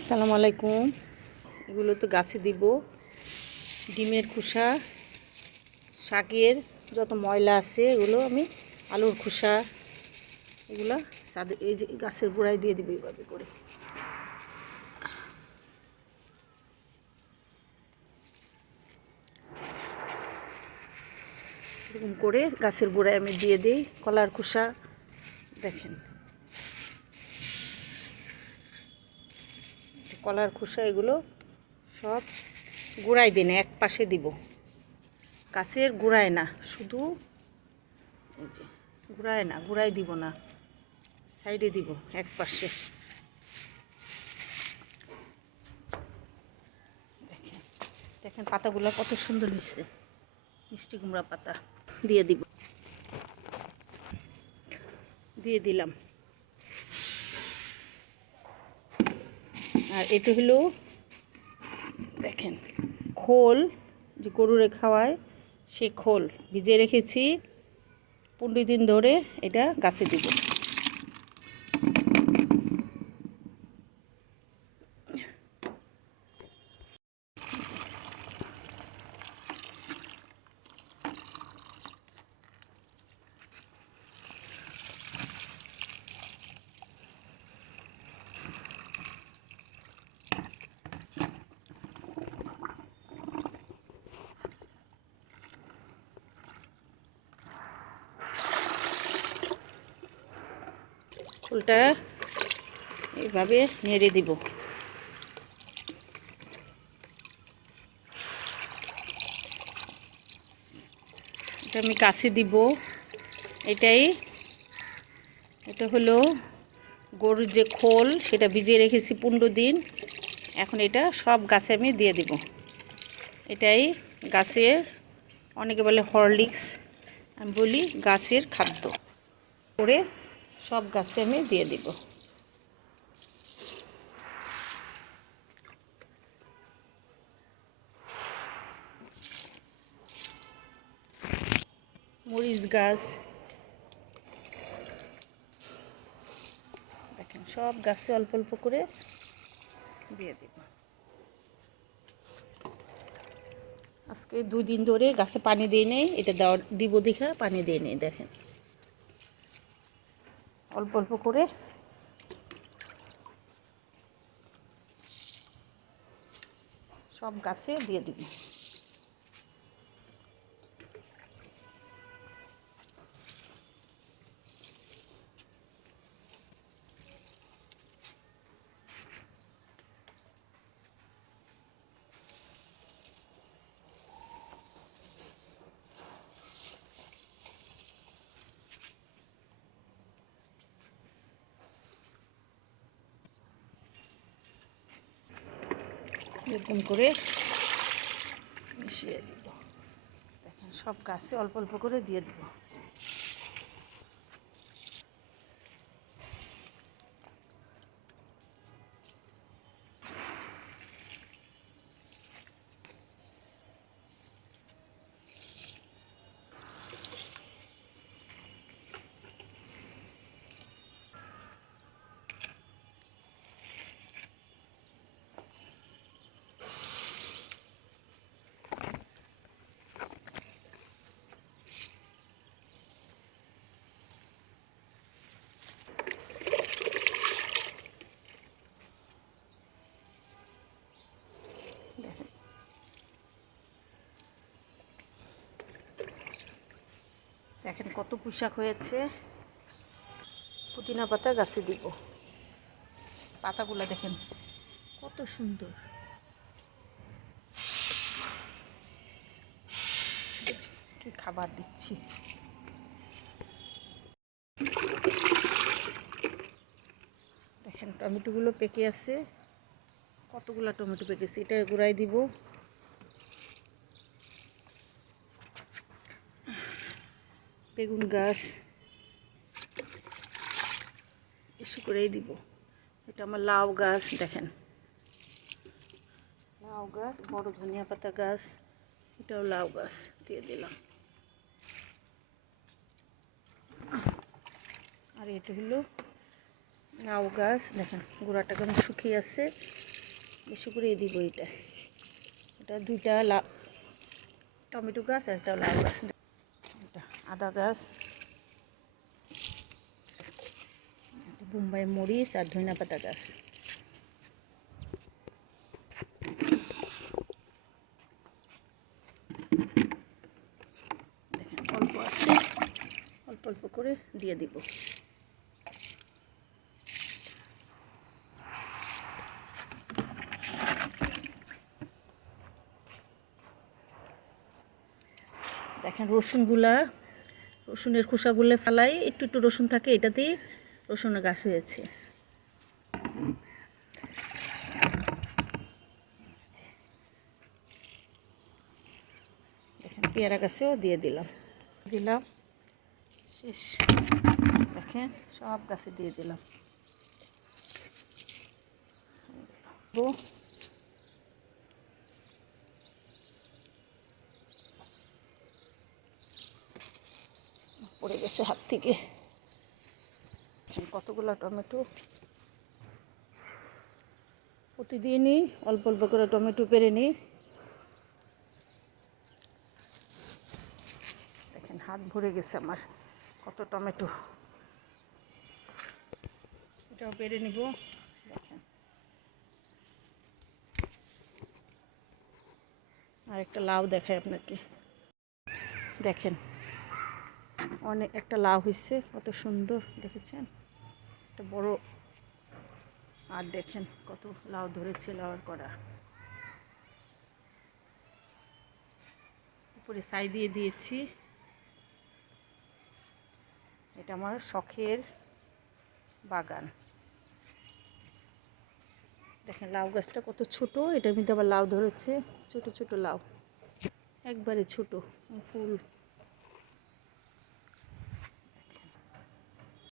আসসালামু আলাইকুম। এগুলো তো গাছে দিব। ডিমের খোসা, শাকের যত ময়লা আছে এগুলো আমি, আলুর খোসা এগুলো সাদে এই যে গাছের গোড়ায় দিয়ে দিব এইভাবে করে। এরকম করে গাছের গোড়ায় আমি দিয়ে দিই। কলার খোসা দেখেন, কলার খোসা এগুলো সব গোড়ায় দিই না, এক পাশে দিব। গাছের গোড়ায় না, শুধু এই যে গোড়ায় না, গোড়ায় দিব না, সাইডে দিব এক পাশে। দেখেন দেখেন পাতাগুলো কত সুন্দর হয়েছে, মিষ্টি কুমড়া পাতা দিয়ে দিব, দিয়ে দিলাম। আর এটা হলো দেখেন খোল, যে গরুরে খাওয়ায় সে খোল ভিজিয়ে রেখেছি 15 দিন ধরে, এটা গাছে দিব। খোলটা এইভাবে নেড়ে দিব। এটা আমি গাছে দিব। এটা হলো গরুর যে খোল, সেটা ভিজিয়ে রেখেছি 15 দিন। এখন এটা সব গাছে আমি দিয়ে দিব। এটাই গাছের, অনেকে বলে হরলিক্স, আমি বলি গাছের খাদ্য করে সব গাছে আমি দিয়ে দিব। মরিচ গাছ দেখেন, সব গাছে অল্প অল্প করে দিয়ে দিব। আজকে 2 দিন ধরে গাছে পানি দিয়ে নেই, এটা দিব দেখে পানি দিয়ে নেই। দেখেন অল্প অল্প করে সব গাছে দিয়ে দিব। এরকম করে মিশিয়ে দিব। দেখেন সব গাছে অল্প অল্প করে দিয়ে দিব। দেখেন কত পুঁইশাক হয়েছে। পুদিনা পাতা গাছে দিব। পাতাগুলো দেখেন কত সুন্দর। কি খাবার দিচ্ছি। দেখেন টমেটোগুলো পেকে আছে, কতগুলো টমেটো পেকেছে। এটা গুঁড়াই দিব। বেগুন গাছ বেশি করেই দিব। এটা আমার লাউ গাছ, দেখেন লাউ গাছ, বড় ধনিয়া পাতা গাছ, এটাও লাউ গাছ দিয়ে দিলাম। আর এটা হলো লাউ গাছ, দেখেন গোড়াটা কেমন শুকিয়ে আছে। বেশি করে দিব। এটা দুইটা টমেটো গাছ আর একটা লাউ গাছ, এটা আদা গাছ, বোম্বাই মরিচ আর ধনিয়া পাতা গাছ। দেখেন অল্প আছে, অল্প অল্প করে দিয়ে দিব। দেখেন রসুনের খোসাগুলো ফেলাই, একটু একটু রসুন থাকে, এটাতেই রসুনের গাছ হয়েছে। দেখেন পেয়ারা গাছেও দিয়ে দিলাম শেষ। দেখেন সব গাছে দিয়ে দিলাম। পড়ে গেছে হাত থেকে। কতগুলো টমেটো, প্রতিদিনই অল্প অল্প করে টমেটো পেরে নিই। দেখেন হাত ভরে গেছে আমার, কত টমেটো। এটাও পেরে নিব। দেখেন আর একটা লাউ দেখাই আপনাকে। দেখেন অনেক একটা লাউ হয়েছে, কত সুন্দর দেখেছেন, একটা বড়। আর দেখেন কত লাউ ধরেছে, লাউয়ের কড়া উপরে ছাই দিয়ে দিয়েছি। এটা আমার শখের বাগান। দেখেন লাউ গাছটা কত ছোট, এটার মধ্যে আবার লাউ ধরেছে, ছোট ছোট লাউ, একবারে ছোট ফুল।